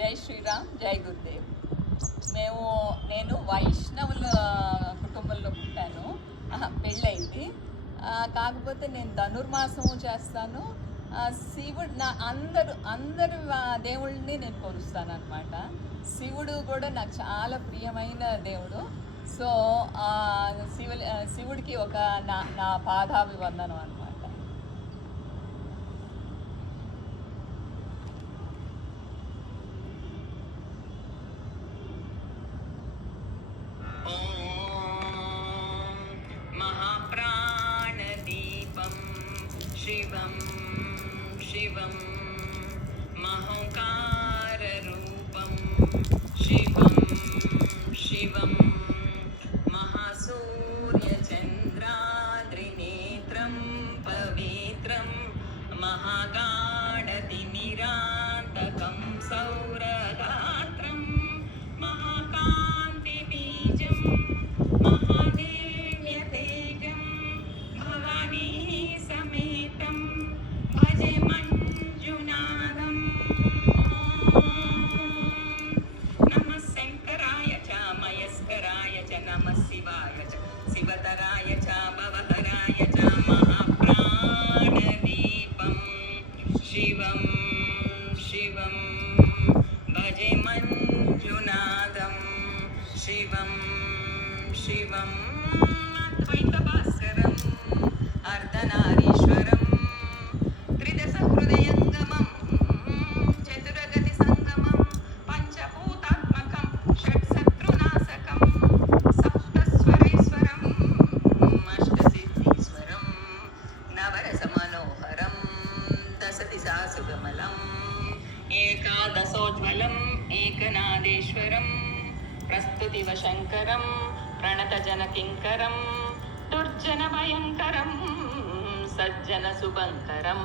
జై శ్రీరామ్, జై గురుదేవ్. నేను వైష్ణవుల కుటుంబంలో పుట్టాను. పెళ్ళయింది. కాకపోతే నేను ధనుర్మాసము చేస్తాను. శివుడు అందరు దేవుళ్ళని నేను కొలుస్తాను అనమాట. శివుడు కూడా నాకు చాలా ప్రియమైన దేవుడు. సో శివుడికి ఒక నా పాదాభివందనం అనమాట. शिवं शिवं महंकाररूपं शिवं शिवं महासूर्यचन्द्राद्रिनेत्रं पवित्रं महागाढतिमिरान्तकं सौरगात्रं महाकान्तिबीजं महादेव्यतेजं भवानी समेतं भजे मञ्जुनाथं। नमः शङ्कराय च मयस्कराय च नमः शिवाय च शिवतराय च भवहराय च महाप्राणदीपं शिवं शिवं भजे मञ्जुनाथं शिवं शिवम् अद्वैतभास्करम् अर्धनारीश्वरं त्रिदशहृदयङ्गमं चतुरगतिसङ्गमं पञ्चभूतात्मकं षट्शत्रुनाशकं सप्तस्वरेश्वरम् अष्टसिद्धीश्वरं नवरसमनोहरं दशदिशासुगमलम् एकादशोज्ज्वलम् एकनादेश्वरं प्रस्तुतिवशङ्करं प्रणतजनकिङ्करं दुर्जनभयङ्करं सज्जनशुभङ्करं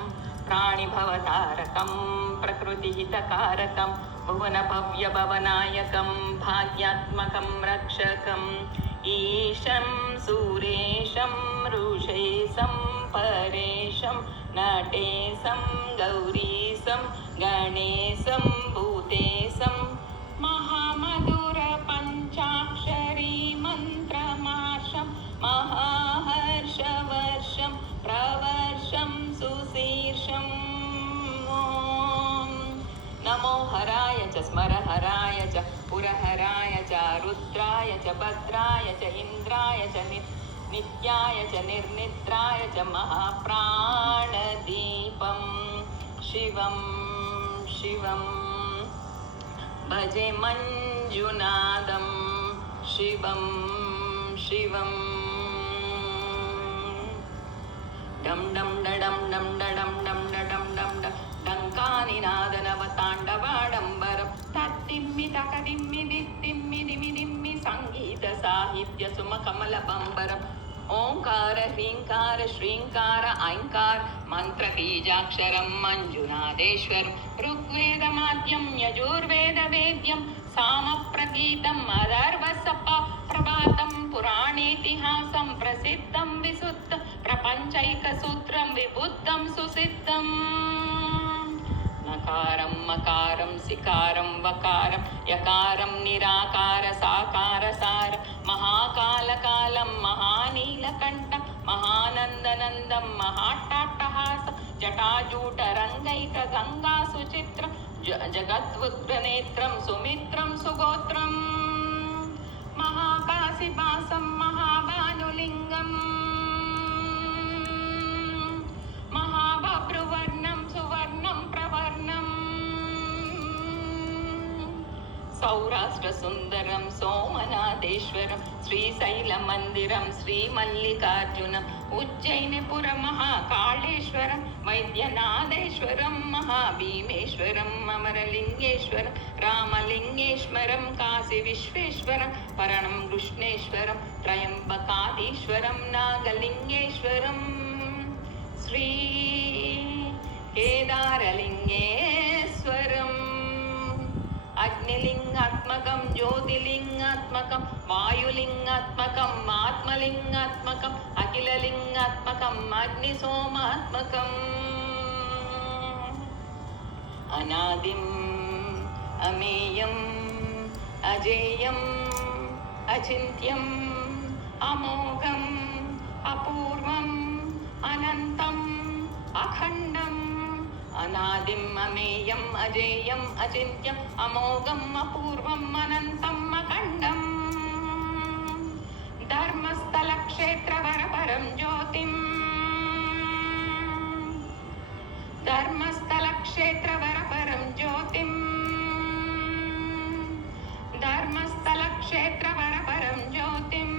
प्राणिभवतारकं प्रकृतिहितकारकं भुवनभव्यभवनायकं भाग्यात्मकं रक्षकम् ईशं सुरेशं ऋषेशं परेशं नटेशं गौरीशं गणेशं भूतेशं महामधुरपञ्चाक्षरी मन्त्रमार्षं महाहर्षवर्षं प्रवर्षं सुशीर्षम् नमो हराय च स्मरहराय च पुरहराय च रुद्राय च भद्राय च इन्द्राय च नित्याय च निर्निद्राय च महाप्राणदीपं शिवं शिवं भजे मञ्जुनाथं शिवं शिवं डं डं डडं डं डडं डं डडं डं डङ्कानिनादनवताण्डवाडम्बरं तद्दिम्मि तकदिम्मि दिद्दिम्मि दिमि दिम्मि सङ्गीतसाहित्यसुमकमलबम्बरम् ओंकार ह्रींकार श्रींकार ऐंकार मन्त्रबीजाक्षरं मञ्जुनाथेश्वरं ऋग्वेदमाद्यं यजुर्वेदवेद्यं सामप्रगीतम् अथर्वसप्ता प्रभातं पुराणेतिहासं प्रसिद्धं विशुद्ध प्रपञ्चैकसूत्रं विबुद्धं सुसिद्धम् नकारं मकारं सिकारं वकारं यकारं निराकार साकार सार महाकालकालं महानीलकण्ठं महानन्दनन्दं महाट्टाट्टहास जटाजूटरङ्गैकगङ्गासुचित्रं जगद्वुग्रनेत्रं सुमित्रं सुगोत्रं महाकाशिवासं महाभानुलिङ्गं महाबभ्रुवर्णं सुवर्णं प्रवर्णं सौराष्ट्रसुन्दरं सोमनाथेश्वरं श्रीशैलमन्दिरं श्रीमल्लिकार्जुनम् उज्जयिनीपुरमहाकाळेश्वरं वैद्यनाथेश्वरं महाभीमेश्वरं अमरलिङ्गेश्वरं रामलिङ्गेश्वरं काशीविश्वेश्वरं परणं कृष्णेश्वरं त्रयम्बकाधीश्वरं नागलिङ्गेश्वरं श्री केदारलिङ्गेश्वरम् अग्निलिङ्गात्मकं ज्योतिलिङ्गात्मकं वायुलिङ्गात्मकम् आत्मलिङ्गात्मकम् अखिललिङ्गात्मकम् अग्निसोमात्मकम् अनादिम् అమేయం అజేయం అచింత్యం అమోఘం అపూర్వం అనంతం అఖండం అనాదిం అమేయం అజేయం అచింత్యం అమోఘం అపూర్వం అనంతం అఖండం ధర్మస్థల క్షేత్రవర పరం జ్యోతిం ధర్మస్థల క్షేత్రవర పరం జ్యోతిం ధర్మస్థల క్షేత్రవర పరం జ్యోతిం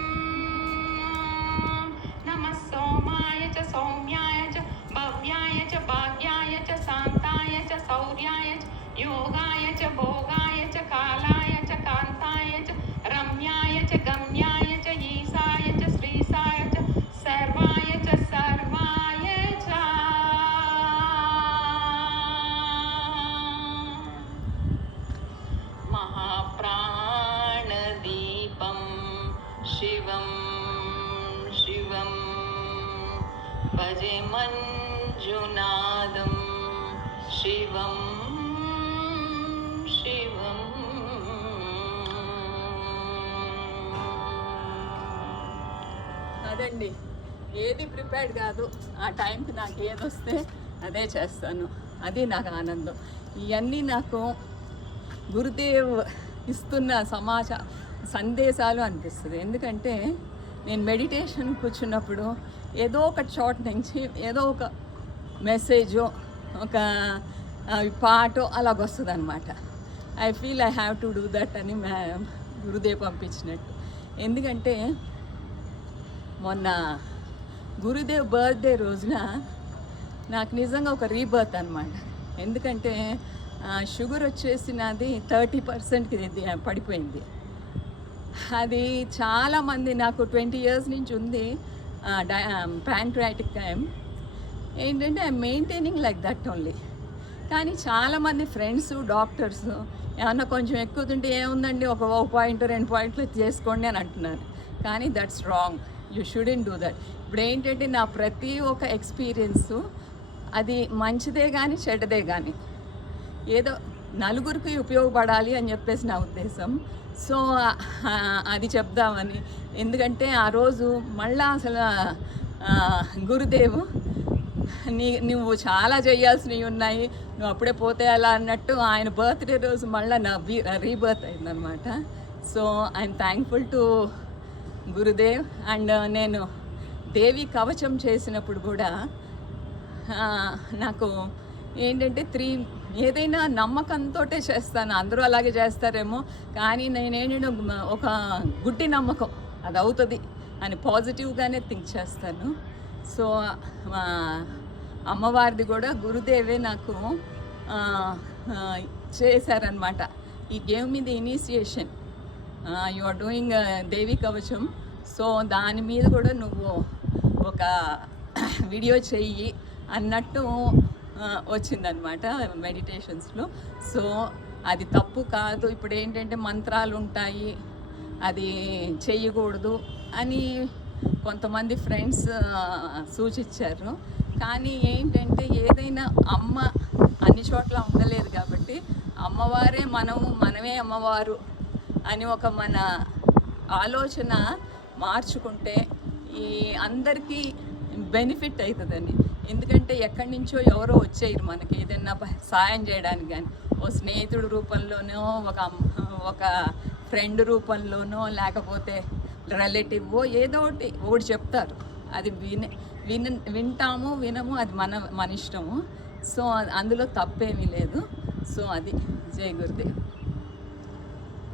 నమః సోమాయ చ సౌమ్యాయ చ భవ్యాయ చ భాగ్యాయ చ శాంతాయ చ శౌర్యాయ చ యోగాయ చ భోగాయ చ కాలాయ చ కాంతాయ చ రమ్యాయ చ గమ్యాయ చ ఈశాయ చ శ్రీశాయ చ సర్వాయ చ సర్వాయ చ మహాప్రాణదీపం శివం శివం భజే మంజునాదం శివం శివం అదండి, ఏది ప్రిపేర్డ్ కాదు. ఆ టైంకి నాకు ఏది వస్తే అదే చేస్తాను. అది నాకు ఆనందం. ఇవన్నీ నాకు గురుదేవ్ ఇస్తున్న సందేశాలు అనిపిస్తుంది. ఎందుకంటే నేను మెడిటేషన్ కూర్చున్నప్పుడు ఏదో ఒక చోట నుంచి ఏదో ఒక మెసేజో ఒక పాటో అలాగొస్తుంది అనమాట. I feel I have to do that అని గురుదేవ్ పంపించినట్టు. ఎందుకంటే మొన్న గురుదేవ్ బర్త్డే రోజున నాకు నిజంగా ఒక రీబర్త్ అనమాట. ఎందుకంటే షుగర్ వచ్చేసి నాది 30%కి పడిపోయింది. అది చాలామంది, నాకు 20 years నుంచి ఉంది ప్యాంక్రియాటిక్ టైం. ఏంటంటే I maintaining like that only. కానీ చాలామంది ఫ్రెండ్స్ డాక్టర్స్ ఏమన్నా కొంచెం ఎక్కువ తింటే ఏముందండి, ఒక పాయింట్ 2 పాయింట్లు చేసుకోండి అని అంటున్నారు. కానీ that's wrong. You shouldn't do that. ఇప్పుడు ఏంటంటే నా ప్రతి ఒక్క ఎక్స్పీరియన్సు అది మంచిదే కానీ చెడ్డదే కానీ ఏదో నలుగురికి ఉపయోగపడాలి అని చెప్పేసి నా ఉద్దేశం. సో అది చెప్దామని. ఎందుకంటే ఆ రోజు మళ్ళా అసలు గురుదేవు నువ్వు చాలా చేయాల్సినవి ఉన్నాయి, నువ్వు అప్పుడే పోతే అలా అన్నట్టు ఆయన బర్త్డే రోజు మళ్ళీ నా రీబర్త్ అయిందనమాట. So I'm thankful to Gurudev. And నేను దేవి కవచం చేసినప్పుడు కూడా నాకు ఏంటంటే ఏదైనా నమ్మకంతో చేస్తాను. అందరూ అలాగే చేస్తారేమో, కానీ నేనేంటంటే ఒక గుడ్డి నమ్మకం అది అవుతుంది అని పాజిటివ్గానే థింక్ చేస్తాను. సో అమ్మవారిది కూడా గురుదేవే నాకు చేశారనమాట. ఈ గేమ్ మీద ఇనిషియేషన్ యు ఆర్ డూయింగ్ దేవి కవచం. సో దాని మీద కూడా నువ్వు ఒక వీడియో చెయ్యి అన్నట్టు వచ్చిందనమాట మెడిటేషన్స్లో. సో అది తప్పు కాదు. ఇప్పుడు ఏంటంటే మంత్రాలు ఉంటాయి, అది చెయ్యకూడదు అని కొంతమంది ఫ్రెండ్స్ సూచించారు. కానీ ఏంటంటే ఏదైనా అమ్మ అన్ని చోట్ల ఉండలేదు కాబట్టి అమ్మవారే మనమే అమ్మవారు అని ఒక మన ఆలోచన మార్చుకుంటే ఈ అందరికీ బెనిఫిట్ అవుతుందని. ఎందుకంటే ఎక్కడి నుంచో ఎవరో వచ్చేయరు మనకి ఏదైనా సాయం చేయడానికి. కానీ ఓ స్నేహితుడి రూపంలోనో ఒక ఫ్రెండ్ రూపంలోనో లేకపోతే రిలేటివ్ ఏదో ఒకటి చెప్తారు. అది వింటాము వినము, అది మన ఇష్టము. సో అందులో తప్పేమీ లేదు. సో అది జై గురుదేవ్.